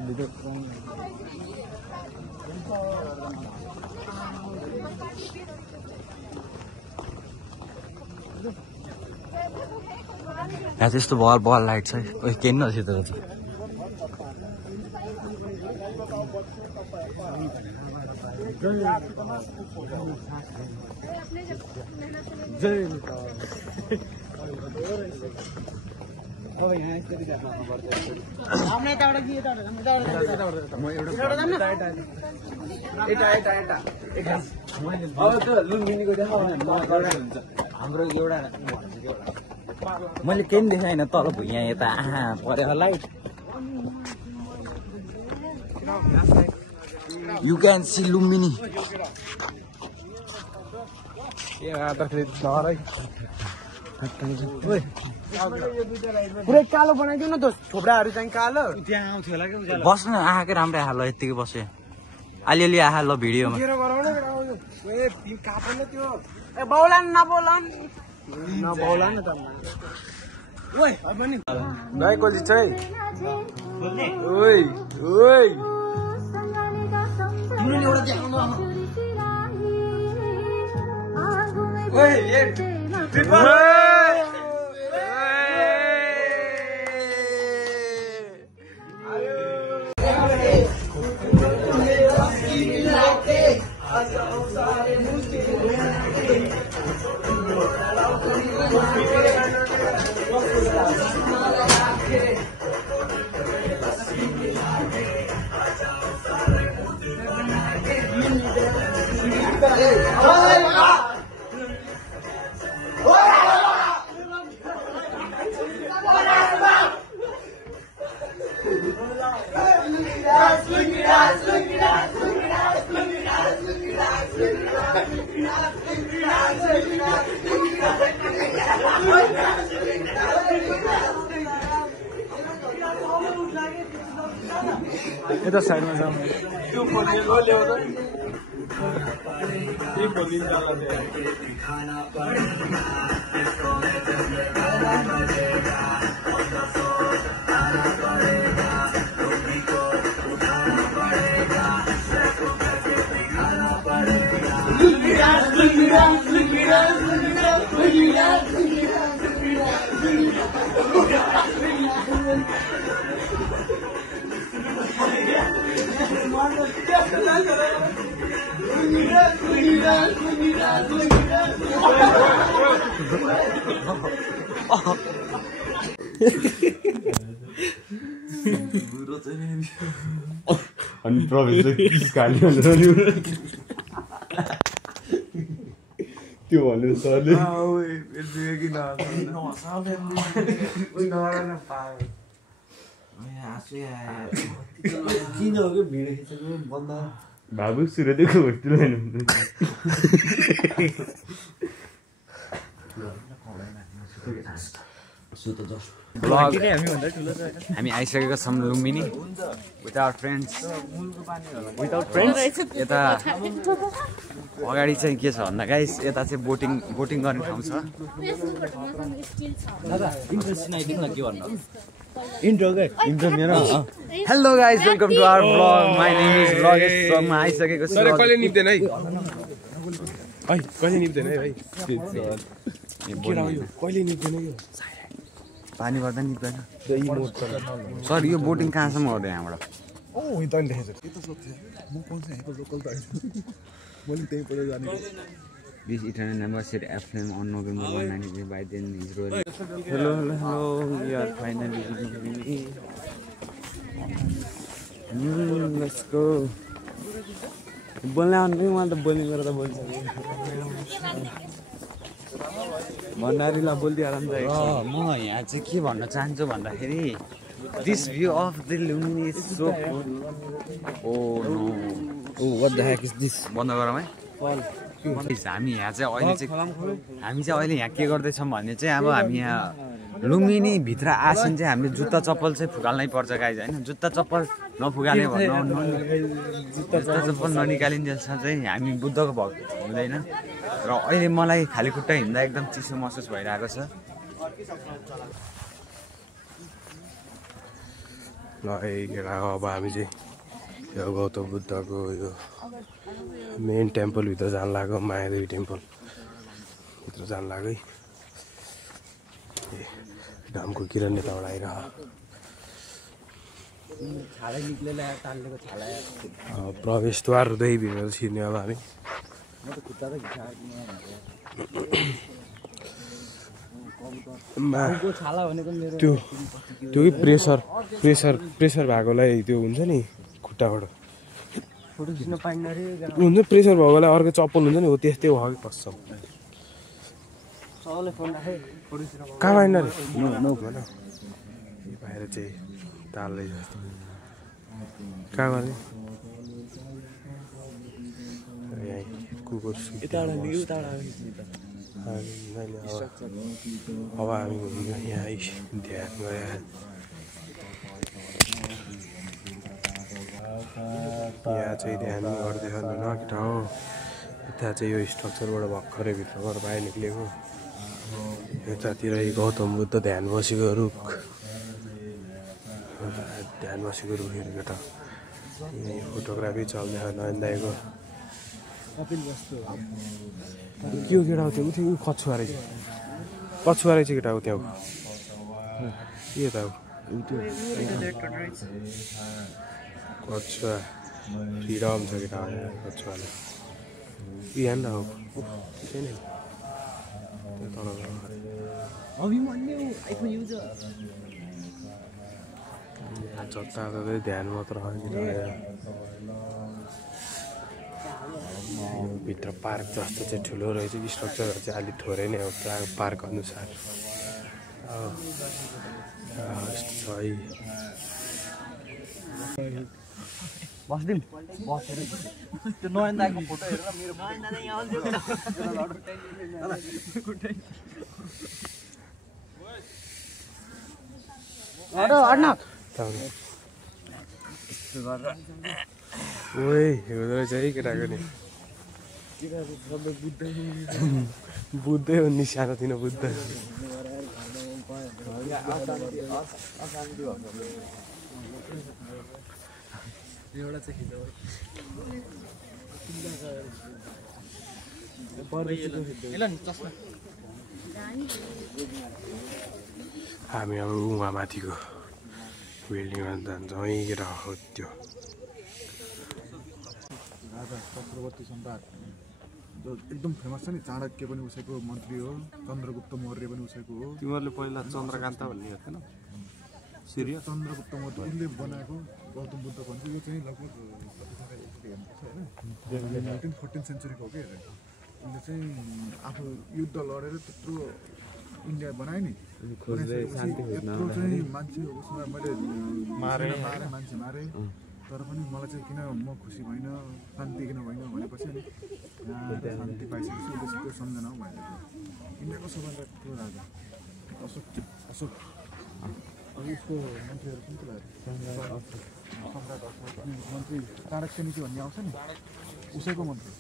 यहाँ त्यस्तो बल लाइट छ केही नछ तर हाम्रो एउटा मैले केही पनि देखाएन तल भुइँ यता आहा पऱ्यो light you can see Lumbini पुरै कालो बनाइदिउ न त थोप्राहरू चाहिँ कालो बस्नु आँखाकै राम्रै आहा ल यत्तिकै बस्यो अलिअलि आहा ल भिडियोमा बाउला नबोला न त गएको चाहिँ ओइ ओइ यता साइडमा जाऊँ त्यो फोन ल्याउँदा यही फोन अनि प्रवेश चाहिँ त्यो भन्नु सरले बाबु सुरदेखि होस्टेल हामी आइसकेको छौँ लुम्बिनी विदाउट फ्रेन्ड्स यता अगाडि चाहिँ के छ भन्दा गाइस यता चाहिँ बोटिङ गर्ने ठाउँ छ hello guys welcome to our vlog my name is Blogesh म आइसकेको छु कहिले निप्दैन है कहिले निप्दैन है भाइ कहिले निप्दैन यो पानी पर्दा निप्दैन सर यो बोटिङ कहाँसम्म गर्दै यहाँबाट This eternal number said FM on November 193 by then Israel. Hello, we are finally leaving. Let's go. बोल्ने आउनु मलाई त बोल्ने गरेर बोल्छ भण्डारीलाई बोलिदिएर नि त म यहाँ चाहिँ के भन्न चाहन्छु भन्दाखेरि this view of the Lumbini is so oh no oh what the heck is this बन्द गरौँ है हामी यहाँ चाहिँ अहिले यहाँ के गर्दैछौँ भने चाहिँ अब हामी यहाँ लुम्बिनी भित्र आसिन चाहिँ हामीले जुत्ता चप्पल चाहिँ फुकाल्नै पर्छ गाइज होइन जुत्ता चप्पल नफुकाल्ने जुत्ता चप्पल ननिकालिन्जेलसम्म चाहिँ हामी बुद्धको भक्त हुँदैन र अहिले मलाई खाली खुट्टा हिँड्दा एकदम चिसो महसुस भइरहेको छ ल अब हामी चाहिँ यो गौतम बुद्धको यो मेन टेम्पलभित्र जान लाग्यो मायादेवी टेम्पल भित्र जान लाग्यो है घामको किरण यताबाट आइरह प्रवेशद्वार हुँदै भित्र छिर्ने अब हामी त्यो प्रेसर भएकोलाई त्यो हुन्छ नि खुट्टाबाट हुन्छ प्रेसर भएकोलाई अर्को चप्पल हुन्छ नि हो त्यस्तै भयो कि फस्छ कहाँ पाइन रे बाहिर चाहिँ ताल्दै जस्तो कहाँ गर्ने कुकुर अब हामी घुम्नु यहाँ ध्यान गरे यहाँ चाहिँ ध्यान गर्दै न केटा हो यता चाहिँ यो स्ट्रक्चरबाट भर्खरै भित्र गएर बाहिर निक्लेको यतातिर गौतम बुद्ध ध्यान बसेको रुख हेरेको त यही फोटोग्राफी चल्दैछ नयन दाइको के हो केटा हो त्यो उठ्यो कछुवा रहेछ केटा हो त्यहाँ के त कछुवा फ्रिडम छ केटा कछुवाले यहाँ हो जताततै ध्यान मात्र भित्र पार्क जस्तो चाहिँ ठुलो रहेछ स्ट्रक्चरहरू चाहिँ अलिक थोरै नै हो पार्क अनुसार बस्दिम बसेर त्यो नयन दाइको फोटो हेरेर मेरो नयन दाइ यहाँ ओइ हेर्दो रहेछ है केटाको नि बुद्धै हो नि सानोतिनो बुद्ध हामी अब उहाँ माथिको बिल्डिङमा जान्छौँ है केटा हो त्यो राजा चक्रवर्ती सम्राट जो एकदम फेमस छ नि चाणक्य पनि उसैको मन्त्री हो चन्द्रगुप्त मौर्य पनि उसैको हो तिमीहरूले पहिला चन्द्रकान्त भन्ने हेर्थेन सिरियल चन्द्रगुप्त मौर्य उसले बनाएको गौतम बुद्ध भन्छ यो चाहिँ लगभग 14th सेन्चुरीको हो कि उसले चाहिँ आफू युद्ध लडेर त्यत्रो इन्डिया बनायो नि यत्रो चाहिँ मान्छे उसमा मैले मारे मान्छे मारे तर पनि मलाई चाहिँ किन म खुसी भइनँ शान्ति किन भइनँ भनेपछि अनि शान्ति पाइसकेपछि उसले त्यो सम्झना हो भने इन्डियाको सबैभन्दा ठुलो राजा अशोक अब उसको मन्त्रीहरू कुन चाहिँ सम्राट अशोक अनि मन्त्री चाणक्य नीति भन्ने आउँछ नि उसैको मन्त्री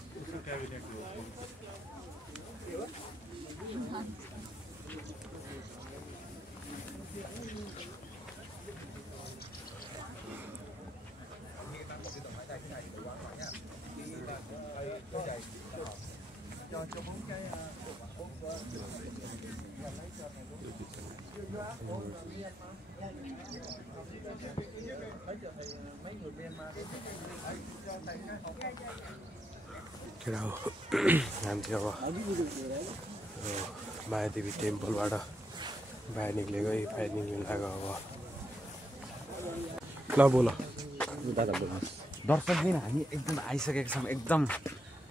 केटा हो हामी चाहिँ अब मायादेवी टेम्पलबाट बाहिर निक्लेको है बाहिर निक्लिनु लाग्यो अब ल बोल दर्शक दिन हामी एकदम आइसकेका छौँ एकदम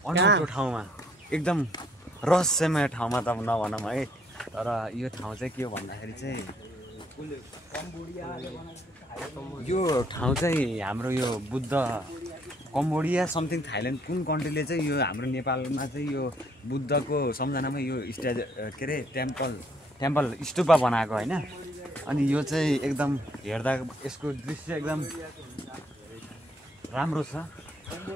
अनौठो ठाउँमा एकदम रहस्यमय ठाउँमा त नभनौँ है तर यो ठाउँ चाहिँ के हो भन्दाखेरि चाहिँ यो ठाउँ चाहिँ हाम्रो यो बुद्ध कम्बोडिया समथिङ थाइल्यान्ड कुन कन्ट्रीले चाहिँ यो हाम्रो नेपालमा चाहिँ यो बुद्धको सम्झनामा यो के अरे टेम्पल स्तूपा बनाएको होइन अनि यो चाहिँ एकदम हेर्दा यसको दृश्य एकदम राम्रो छ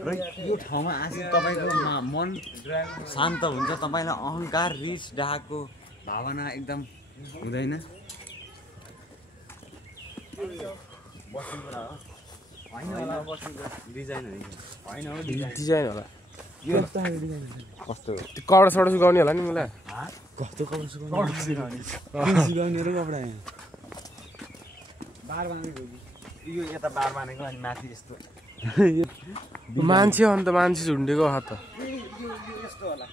र यो ठाउँमा आएपछि तपाईँको मन शान्त हुन्छ तपाईँलाई अहङ्कार रिस डाहको भावना एकदम हुँदैन डिजाइन होला कस्तो कपडा सडा सुकाउने होला नि मलाई कस्तो कपडा सिकाउने र कपडा बार बाँधेको यो यता बार बाँधेको अनि माथि यस्तो मान्छे अन्त मान्छे झुन्डेको हात त यस्तो होला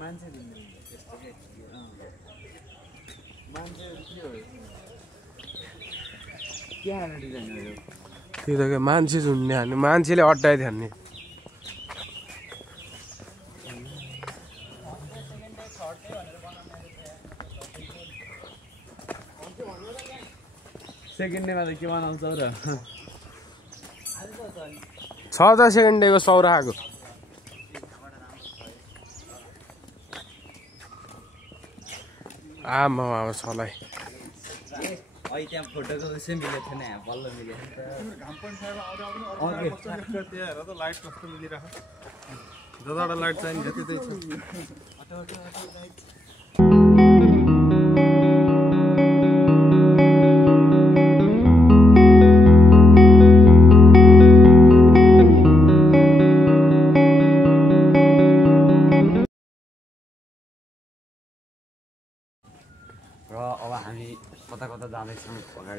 मान्छे त्यो त मान्छे झुन्ने हान्ने मान्छेले अड्डाइदियो हान्ने सेकेन्ड डेमा त के बनाउँछ र छ त सेकेन्ड डेको सौराको आमा अब सलाई अहिले त्यहाँ फोटोको उसै मिलेको थिएन यहाँ बल्ल मिलेको हेर त लाइट कस्तो मिलिरहेको जताबाट लाइट चाहिन्छ त्यतै छ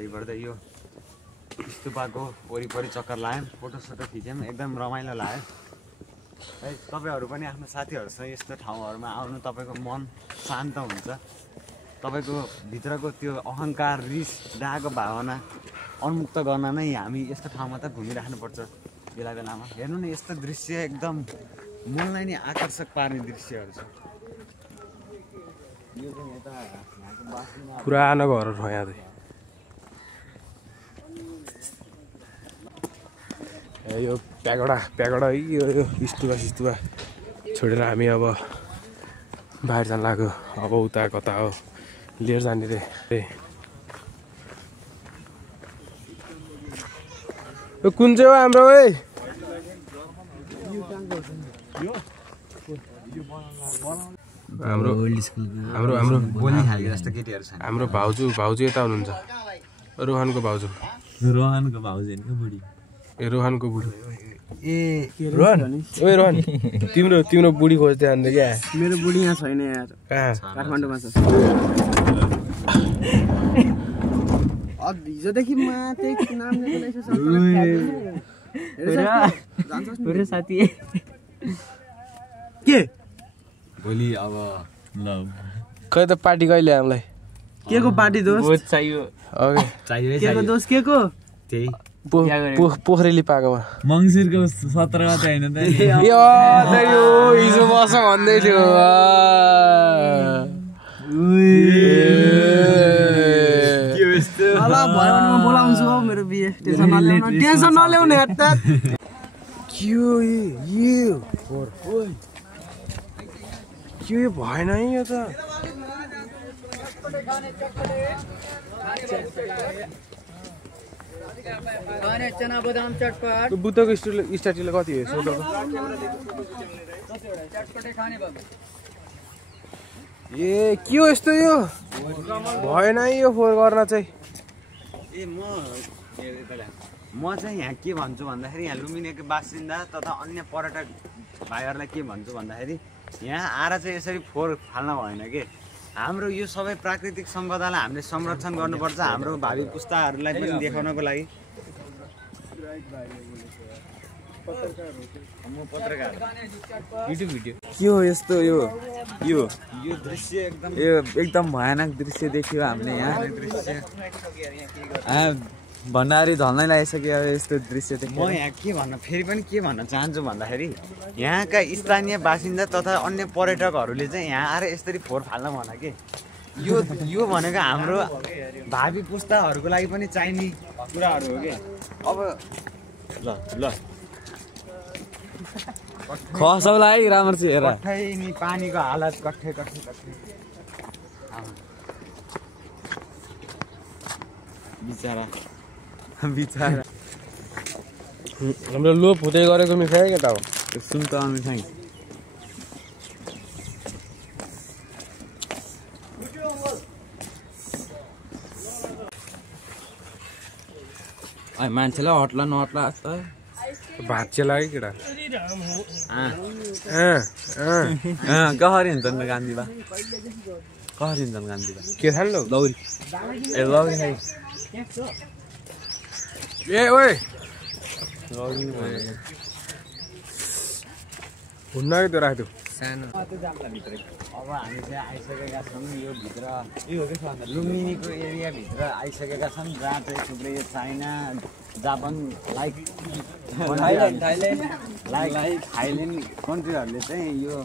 अगाडि बढ्दै यो स्तूपको वरिपरि चक्कर लायौँ, फोटोसोटो खिच्यौँ, एकदम रमाइलो लाग्यो है। तपाईँहरू पनि आफ्नो साथीहरूसँग यस्तो ठाउँहरूमा आउनु, तपाईँको मन शान्त हुन्छ, तपाईँको भित्रको त्यो अहङ्कार, रिस, डाको भावना उन्मुक्त गर्न नै हामी यस्तो ठाउँमा त घुमिराख्नुपर्छ बेला बेलामा। हेर्नु न यस्तो दृश्य एकदम मनलाई नै आकर्षक पार्ने दृश्यहरू छ। यो चाहिँ यता पुरानो घरहरू छ यहाँ चाहिँ। यो प्यागोडा है, यो स्तूपा छोडेर हामी अब बाहिर जान लाग्यो। अब उता कता हो लिएर जाने रे। यो कुन चाहिँ हो हाम्रो है? हाम्रो भाउजू यता हुनुहुन्छ, रोहनको भाउजू बुढी। ए रोहनको बुढी। रोहन तिम्रो बुढी खोज्दै अन्त क्या? मेरो बुढी यहाँ छैन यार, कहाँ? काठमाडौँमा छ। हिजोदेखि माथि नाम साथी के भोलि अब ल खै त पार्टी कहिले हामीलाई? के को पार्टी दोस्त चाहियो? के को दोस्त? के को? त्यही पोखरेली पाएकोमा मङ्सिरको 17 गते होइन त? हिजो बस भन्दै थियो। बोलाउँछु हौ मेरो बिहे, टेन्सन नल्याउने। के भएन है यो त? बुद्धको स्ट्याचुलाई कति हो सोटोको? ए के हो यस्तो? यो भएन है यो फोहोर गर्न चाहिँ। म चाहिँ यहाँ के भन्छु भन्दाखेरि, यहाँ लुम्बिनीको बासिन्दा तथा अन्य पर्यटक भाइहरूलाई के भन्छु भन्दाखेरि, यहाँ आएर चाहिँ यसरी फोहोर फाल्न भएन कि। हाम्रो यो सबै प्राकृतिक सम्पदालाई हामीले संरक्षण गर्नुपर्छ, हाम्रो भावी पुस्ताहरूलाई पनि देखाउनको लागि। म पत्रकार युट्युब भिडियो के हो यस्तो? यो दृश्य एकदम भयानक दृश्य देखियो हामीले यहाँ। भण्डारी ढल्नै लागिसक्यो यस्तो दृश्य देखेर। म यहाँ फेरि पनि के भन्न चाहन्छु भन्दाखेरि, यहाँका स्थानीय बासिन्दा तथा अन्य पर्यटकहरूले चाहिँ यहाँ आएर यसरी फोहोर फाल्न भन कि। यो भनेको हाम्रो भावी पुस्ताहरूको लागि पनि चाहिने कुराहरू हो कि। अब ल खसौलाई राम्रो चाहिँ हेर, नि पानीको हालत कट्ठै। बिचरा हाम्रो लोप हुँदै गरेको मिठाई के त हो? सुन त मिठाई मान्छेलाई हट्ला नहट्ला भात चाहिँ लाग्यो केटा। कसरी हुन्छन् त गान्धीबा? कसरी हुन्छन् गान्धीबा? के खानु लौरी? ए लौरी खाइ। ए ओए हुन्न कि त्यो राख्थ्यो सानो। अब हामी चाहिँ आइसकेका छौँ यो भित्र, लुम्बिनीको एरियाभित्र आइसकेका छन्, जहाँ चाहिँ थुप्रै यो चाइना, जापान लाइक थाइल्यान्ड कन्ट्रीहरूले चाहिँ यो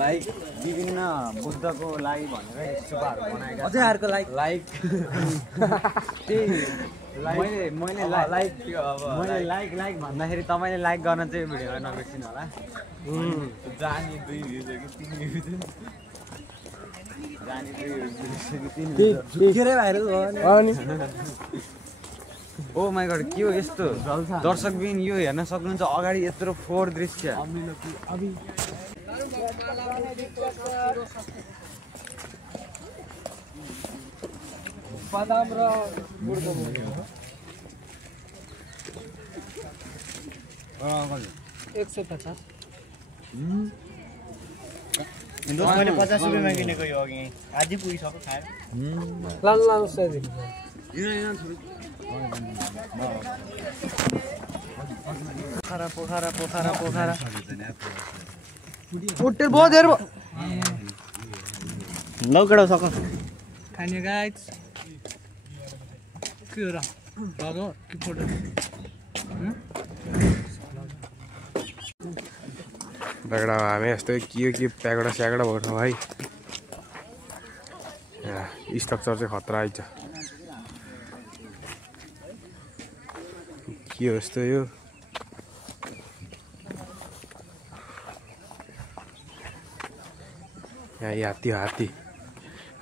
लाइक विभिन्न बुद्धको लागि भनेर स्तूपहरू बनाएका छन्। अर्को लाइक मैले लाइक भन्दाखेरि तपाईँले लाइक गर्न चाहिँ भिडियोलाई नबिर्सिनु होला। जानी 2 भ्युज हो कि 3 भ्युज? जानी 2 भ्युज ओ माई गॉड, के हो यस्तो? दर्शकबिन यो हेर्न सक्नुहुन्छ, अगाडि यत्रो फोहोर दृश्य। बादाम र गुडको 150। मैले 50 रुपियाँमा किनेको यो अघि आजै पुगिसक्यो खाएर। लानु पोखरा पोखरा पोखरा होटल बहुत देर लौकडा सक खाने गाइस के हो र बाबा के फोटो दगडा हामी यस्तो के प्यागडा स्यागडा भएको ठाउँ है स्ट्रक्चर चाहिँ खतरा आइछ के हो यस्तो यो यहाँ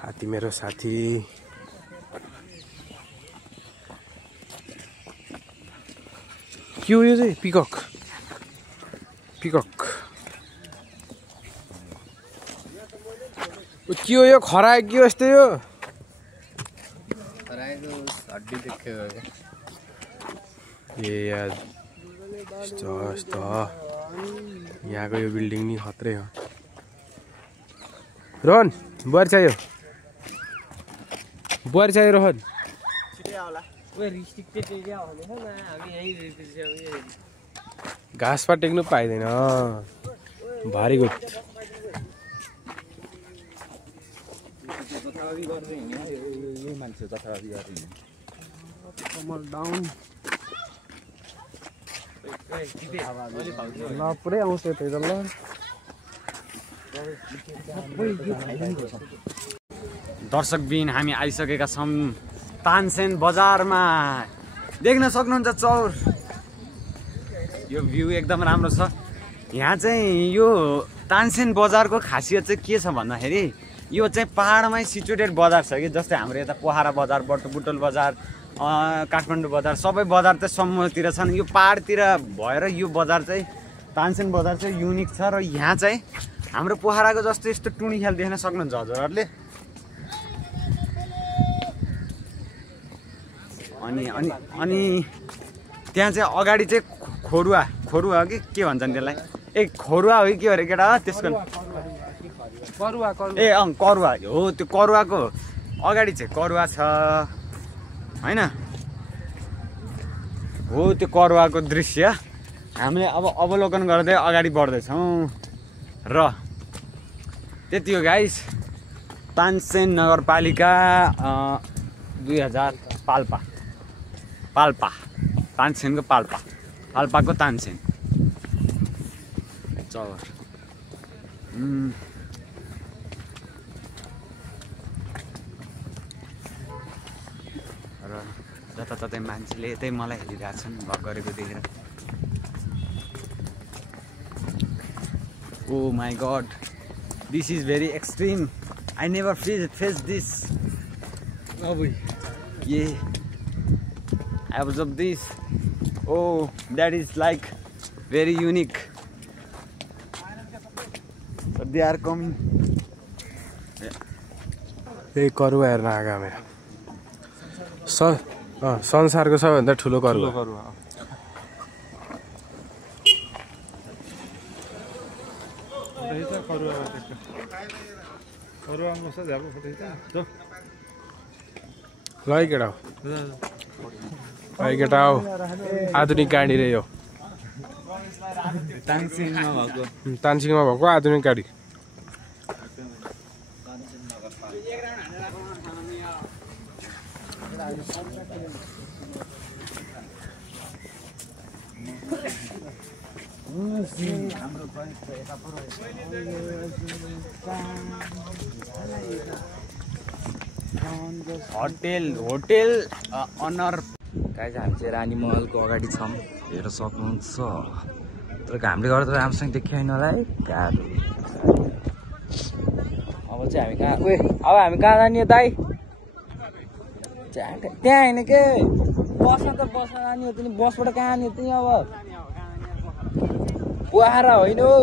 हात्ती मेरो साथी के हो यो चाहिँ पिकक के हो यो खरायो के हो यस्तो यो खराएको हड्डी देख्यो ए यार यस्तो यहाँको यो बिल्डिङ नि खत्रै हो रोहन बुहारी चाहियो रोहन घाँसमा टेक्नु पाइँदैन भारी गुड पुरै आउँछ त्यही त ल दर्शकबिन हामी आइसकेका छौँ तानसेन बजारमा देख्न सक्नुहुन्छ चौर यो भ्यू एकदम राम्रो छ यहाँ चाहिँ यो तानसेन बजारको खासियत चाहिँ के छ भन्दाखेरि यो चाहिँ पहाडमै सिचुएटेड बजार छ कि जस्तै हाम्रो यता पोखरा बजार बुटोल बजार काठमाडौँ बजार सबै बजार चाहिँ समूहतिर छन् यो पहाडतिर भएर यो बजार चाहिँ तानसेन बजार चाहिँ युनिक छ र यहाँ चाहिँ हाम्रो पोखराको जस्तो यस्तो टुनी खेल देख्न सक्नुहुन्छ हजुरहरूले अनि त्यहाँ चाहिँ अगाडि चाहिँ खोरुवा कि के भन्छन् त्यसलाई खोरुवा हो कि के अरे केटा त्यसको करुवा हो त्यो करुवाको अगाडि चाहिँ करुवा छ होइन हो त्यो करुवाको दृश्य हामीले अब अवलोकन गर्दै अगाडि बढ्दैछौँ र त्यति हो गाइस तानसेन नगरपालिका 2000 पाल्पा तानसेनको पाल्पाको तानसेन चौर र जताततै मान्छेले यतै मलाई हेरिरहेछन् भग गरेको देखेर Oh my god, this is very extreme. I never faced this. Oh boy. Yeah. I observed this. Oh, that is like very unique. So they are coming. यही करुवा हेर्न आएको मेरो संसारको सबैभन्दा ठुलो करुवा केटा हो आधुनिक गाडी रे यो तानसिङमा भएको आधुनिक गाडी होटेल अनर गाइस हामी चाहिँ रानी महलको अगाडि छौँ हेर्न सक्नुहुन्छ तर घामले गर्दा राम्रोसँग देखिएन होला है गाह्रो अब चाहिँ हामी कहाँ हामी कहाँ जाने दाइ त्यहाँ होइन के बस्न त बस्न जाने हो तिमी बसबाट कहाँ जाने तिमी अब पोखरा होइन हौ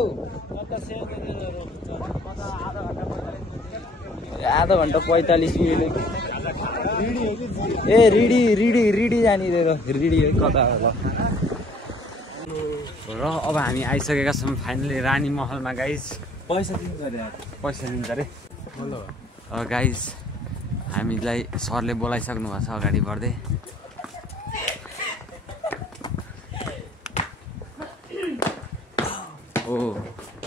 आधा घन्टा 45 मिनट ए रिडी जाने रिडी कता होला र अब हामी आइसकेका छौँ फाइनली रानी महलमा गाइस पैसा दिन्छ अरे गाइस हामीलाई सरले बोलाइसक्नु भएको छ अगाडि बढ्दै हो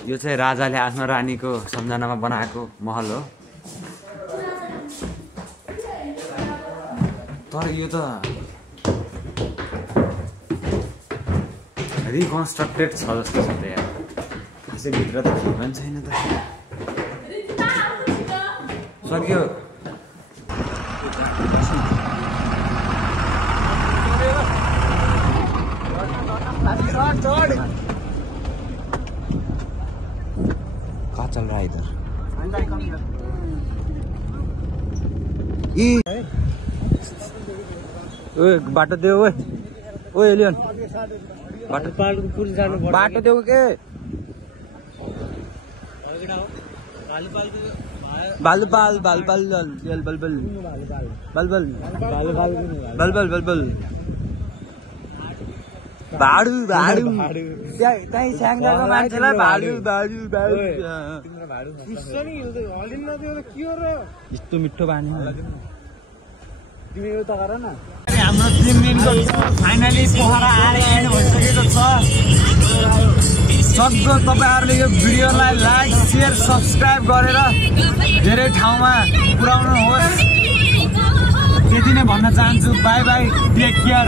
यो चाहिँ राजाले आफ्नो रानीको सम्झनामा बनाएको महल हो तर यो त रिकन्स्ट्रक्टेड छ जस्तो छ त यार खासै भित्र त केही पनि छैन त सक्यो कहाँ चल रहा है इधर ओए बाटो देऊ ओए ओए एलियन बाटो बाटो देऊ के बालुपाल बालपाल बलबल बलबल बलबल बलबल भाडु भाडु त्यही स्याङ्जाको मान्छेलाई भाडु भाडु भाडु यस्तो मिठो बानी हाम्रो 3 दिनको फाइनली पोखरा आएर भइसकेको छ सक्दो तपाईँहरूले यो भिडियोलाई लाइक सेयर सब्सक्राइब गरेर धेरै ठाउँमा पुर्याउनुहोस् त्यति नै भन्न चाहन्छु बाई बाई टेक केयर